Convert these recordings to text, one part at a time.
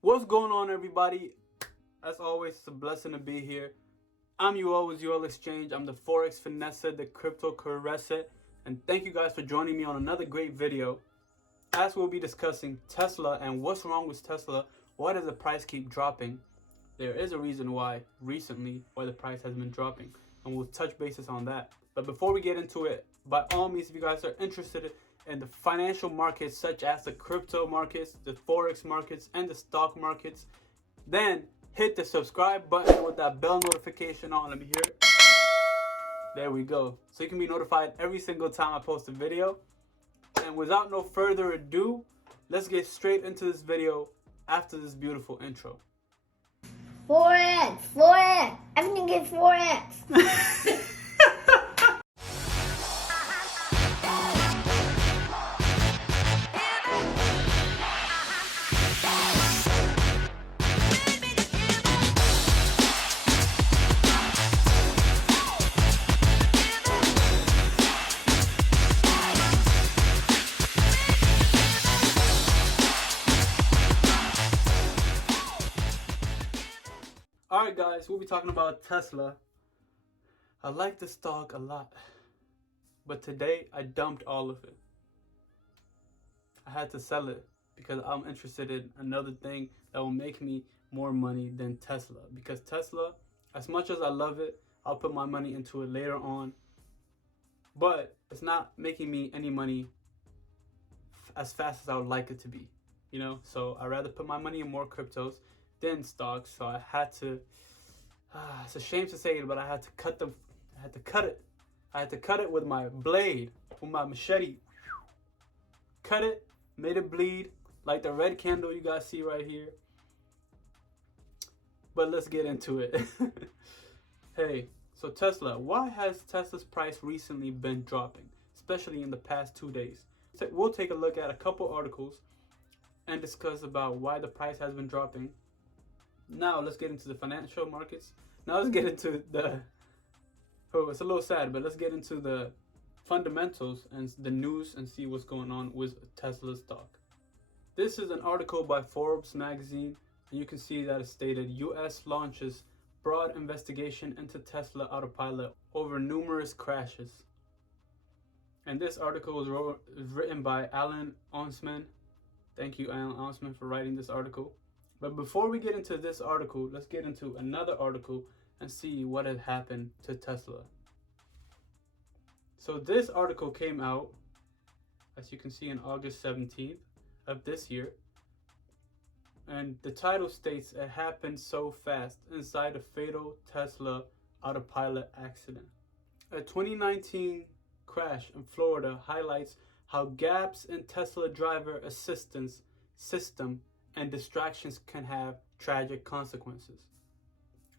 What's going on, everybody? As always, it's a blessing to be here. I'm you always, UL Exchange. I'm the Forex Finesse, the Crypto Caresse, and thank you guys for joining me on another great video. As we'll be discussing Tesla and what's wrong with Tesla, why does the price keep dropping? There is a reason why recently the price has been dropping, and we'll touch bases on that. But before we get into it, by all means, if you guys are interested in the financial markets such as the crypto markets, the forex markets, and the stock markets, then hit the subscribe button with that bell notification on. Let me hear it. There we go. So you can be notified every single time I post a video. And without no further ado, let's get straight into this video after this beautiful intro. Forex, everything is Forex. Alright guys, we'll be talking about Tesla. I like the stock a lot, but today I dumped all of it. I had to sell it because I'm interested in another thing that will make me more money than Tesla. Because Tesla, as much as I love it, I'll put my money into it later on, but it's not making me any money as fast as I would like it to be, you know? So I'd rather put my money in more cryptos than stocks. So I had to, it's a shame to say it, but I had to cut them. I had to cut it with my blade, with my machete. Cut it, made it bleed like the red candle you guys see right here. But let's get into it. Hey, so Tesla, why has Tesla's price recently been dropping, especially in the past 2 days? We'll take a look at a couple articles and discuss about why the price has been dropping. Now let's get into the financial markets. Now let's get into the, it's a little sad, but let's get into the fundamentals and the news and see what's going on with Tesla stock. This is an article by Forbes magazine, and you can see that it stated US launches broad investigation into Tesla autopilot over numerous crashes. And this article was written by Alan Onsman. Thank you, Alan Onsman, for writing this article. But before we get into this article, let's get into another article and see what had happened to Tesla. So this article came out, as you can see, on August 17th of this year. And the title states, "It happened so fast inside a fatal Tesla autopilot accident." A 2019 crash in Florida highlights how gaps in Tesla driver assistance system and distractions can have tragic consequences.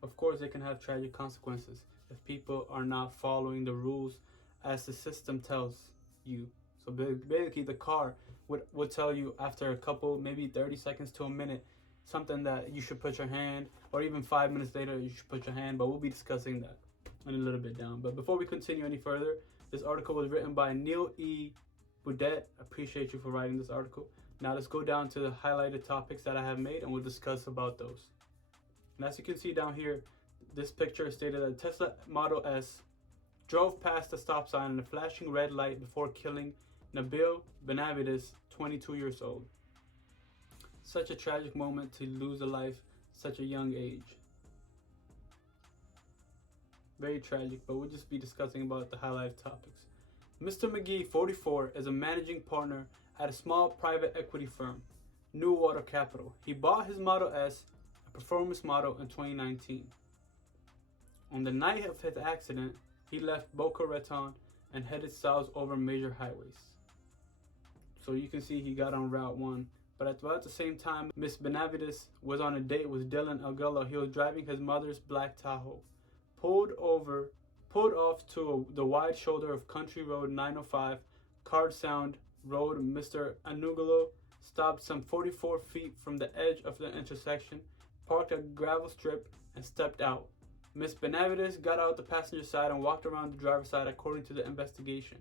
Of course, they can have tragic consequences if people are not following the rules as the system tells you. So basically, the car would tell you after a couple, maybe 30 seconds to a minute, something that you should put your hand, or even 5 minutes later, you should put your hand. But we'll be discussing that in a little bit down. But before we continue any further, this article was written by Neil E. Boudet. Appreciate you for writing this article. Now let's go down to the highlighted topics that I have made, and we'll discuss about those. And as you can see down here, this picture stated that Tesla Model S drove past the stop sign in a flashing red light before killing Nabil Benavides, 22 years old. Such a tragic moment to lose a life at such a young age. Very tragic, but we'll just be discussing about the highlighted topics. Mr. McGee, 44, is a managing partner at a small private equity firm, New Water Capital. He bought his Model S, a performance model, in 2019. On the night of his accident, he left Boca Raton and headed south over major highways. So you can see he got on Route 1. But at about the same time, Miss Benavides was on a date with Dylan Alguello. He was driving his mother's black Tahoe. Pulled off to the wide shoulder of Country Road 905, Card Sound Road. Mr. Anugalo stopped some 44 feet from the edge of the intersection, parked a gravel strip, and stepped out. Miss Benavides got out the passenger side and walked around the driver's side according to the investigation.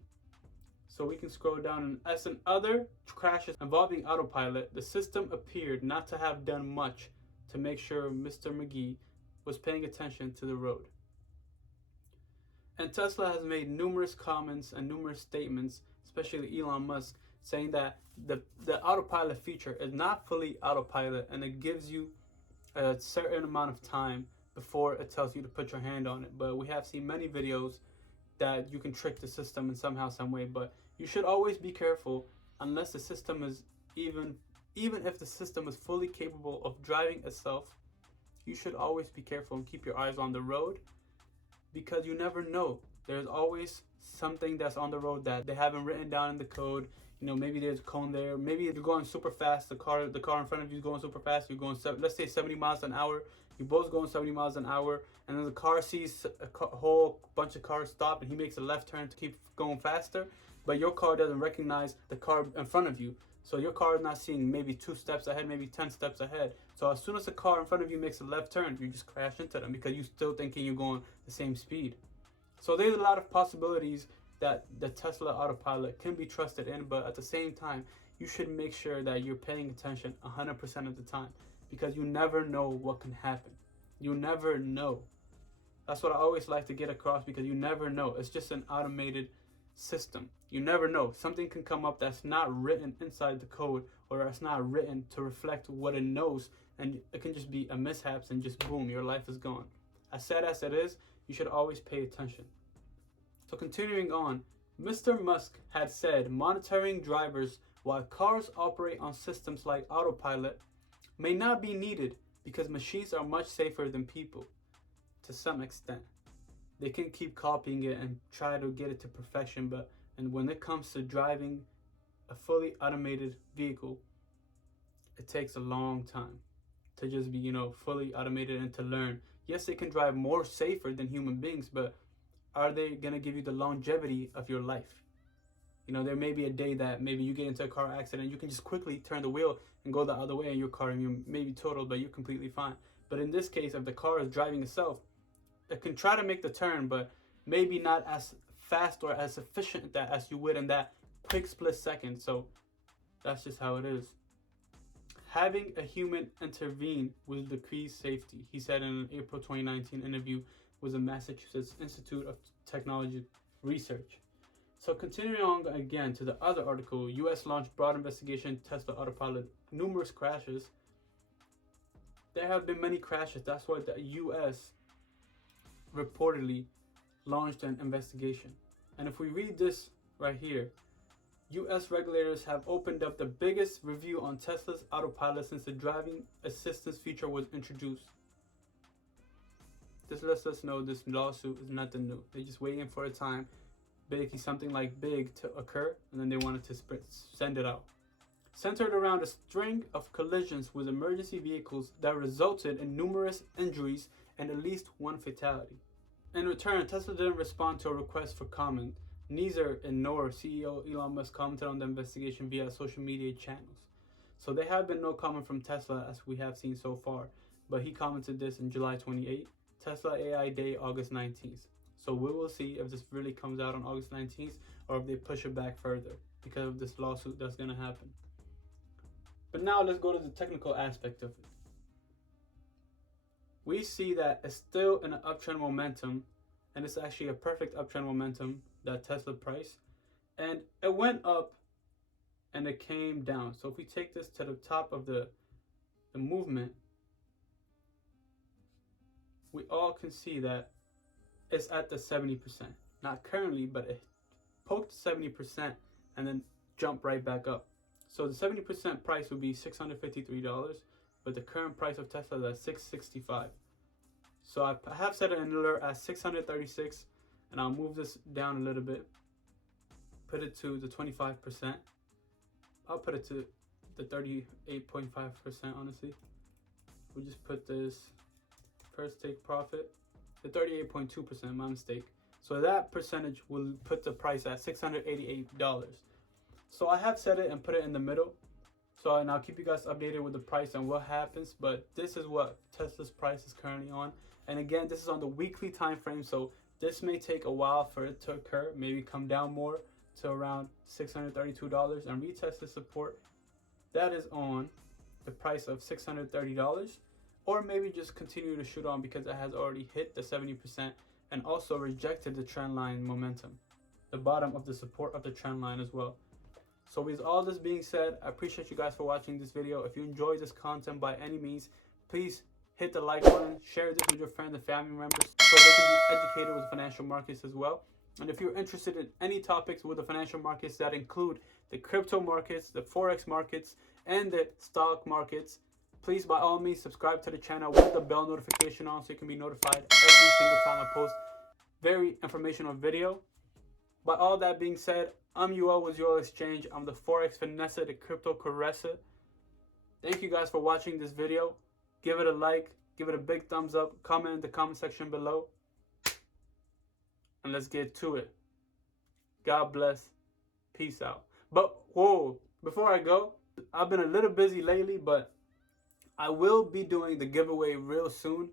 So we can scroll down, and as in other crashes involving autopilot, the system appeared not to have done much to make sure Mr. McGee was paying attention to the road. And Tesla has made numerous comments and numerous statements, especially Elon Musk, saying that the autopilot feature is not fully autopilot, and it gives you a certain amount of time before it tells you to put your hand on it. But we have seen many videos that you can trick the system in somehow, some way. But you should always be careful unless the system is even if the system is fully capable of driving itself. You should always be careful and keep your eyes on the road, because you never know. There's always something that's on the road that they haven't written down in the code. You know, maybe there's a cone there. Maybe you're going super fast. The car in front of you is going super fast. You're going, let's say 70 miles an hour. You're both going 70 miles an hour. And then the car sees a whole bunch of cars stop, and he makes a left turn to keep going faster. But your car doesn't recognize the car in front of you. So your car is not seeing maybe 2 steps ahead, maybe 10 steps ahead. So as soon as the car in front of you makes a left turn, you just crash into them because you're still thinking you're going the same speed. So there's a lot of possibilities that the Tesla autopilot can be trusted in, but at the same time, you should make sure that you're paying attention 100% of the time, because you never know what can happen. You never know. That's what I always like to get across, because you never know. It's just an automated system. You never know. Something can come up that's not written inside the code, or it's not written to reflect what it knows, and it can just be a mishaps, and just boom, your life is gone. As sad as it is, you should always pay attention. So continuing on, Mr. Musk had said monitoring drivers while cars operate on systems like autopilot may not be needed because machines are much safer than people to some extent. They can keep copying it and try to get it to perfection, but when it comes to driving a fully automated vehicle, it takes a long time to just be, fully automated and to learn. Yes, they can drive more safer than human beings, but are they going to give you the longevity of your life? There may be a day that maybe you get into a car accident, you can just quickly turn the wheel and go the other way in your car, and you may be totaled, but you're completely fine. But in this case, if the car is driving itself, it can try to make the turn, but maybe not as fast or as efficient as you would in that quick split second. So that's just how it is. Having a human intervene will decrease safety, he said in an April 2019 interview with the Massachusetts Institute of Technology Research. So continuing on again to the other article, U.S. launched broad investigation Tesla autopilot, numerous crashes. There have been many crashes. That's why the U.S. reportedly launched an investigation. And if we read this right here, U.S. regulators have opened up the biggest review on Tesla's autopilot since the driving assistance feature was introduced. This lets us know this lawsuit is nothing new. They're just waiting for a time, basically something like big to occur, and then they wanted to send it out. Centered around a string of collisions with emergency vehicles that resulted in numerous injuries and at least one fatality. In return, Tesla didn't respond to a request for comment. Neither nor CEO Elon Musk commented on the investigation via social media channels. So there have been no comment from Tesla as we have seen so far, but he commented this in July 28th. Tesla AI Day, August 19th. So we will see if this really comes out on August 19th or if they push it back further because of this lawsuit that's going to happen. But now let's go to the technical aspect of it. We see that it's still in an uptrend momentum, and it's actually a perfect uptrend momentum, that Tesla price. And it went up and it came down. So if we take this to the top of the movement, we all can see that it's at the 70%. Not currently, but it poked 70% and then jumped right back up. So the 70% price would be $653, but the current price of Tesla is at $665. So I have set an alert at 636, and I'll move this down a little bit. Put it to the 25%. I'll put it to the 38.5%, honestly. We just put this first take profit, the 38.2%, my mistake. So that percentage will put the price at $688. So I have set it and put it in the middle. So and I'll keep you guys updated with the price and what happens. But this is what Tesla's price is currently on. And again, this is on the weekly time frame. So this may take a while for it to occur, maybe come down more to around $632 and retested support that is on the price of $630, or maybe just continue to shoot on because it has already hit the 70% and also rejected the trend line momentum, the bottom of the support of the trend line as well. So with all this being said, I appreciate you guys for watching this video. If you enjoyed this content by any means, please hit the like button, share this with your friends and family members so they can be educated with financial markets as well. And if you're interested in any topics with the financial markets that include the crypto markets, the forex markets, and the stock markets, please by all means subscribe to the channel with the bell notification on so you can be notified every single time I post very informational video. By all that being said, I'm UL with UL Exchange. I'm the Forex Finesse, the Crypto Caresser. Thank you guys for watching this video. Give it a like, give it a big thumbs up, comment in the comment section below. And let's get to it. God bless. Peace out. But whoa, before I go, I've been a little busy lately, but I will be doing the giveaway real soon.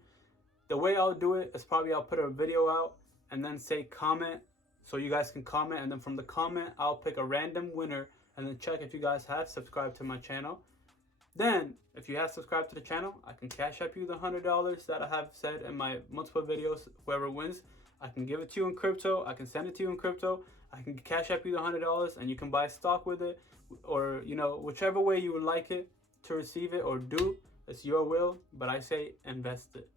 The way I'll do it is probably I'll put a video out and then say comment so you guys can comment, and then from the comment I'll pick a random winner and then check if you guys have subscribed to my channel. Then if you have subscribed to the channel, I can cash up you the $100 that I have said in my multiple videos. Whoever wins, I can give it to you in crypto. I can send it to you in crypto. I can cash up you the $100 and you can buy stock with it, or whichever way you would like it to receive it or do. It's your will, but I say invest it.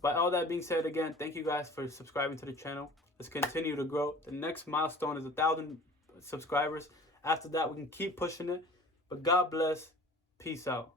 By all that being said, again, thank you guys for subscribing to the channel. Let's continue to grow. The next milestone is 1,000 subscribers. After that, we can keep pushing it. But God bless. Peace out.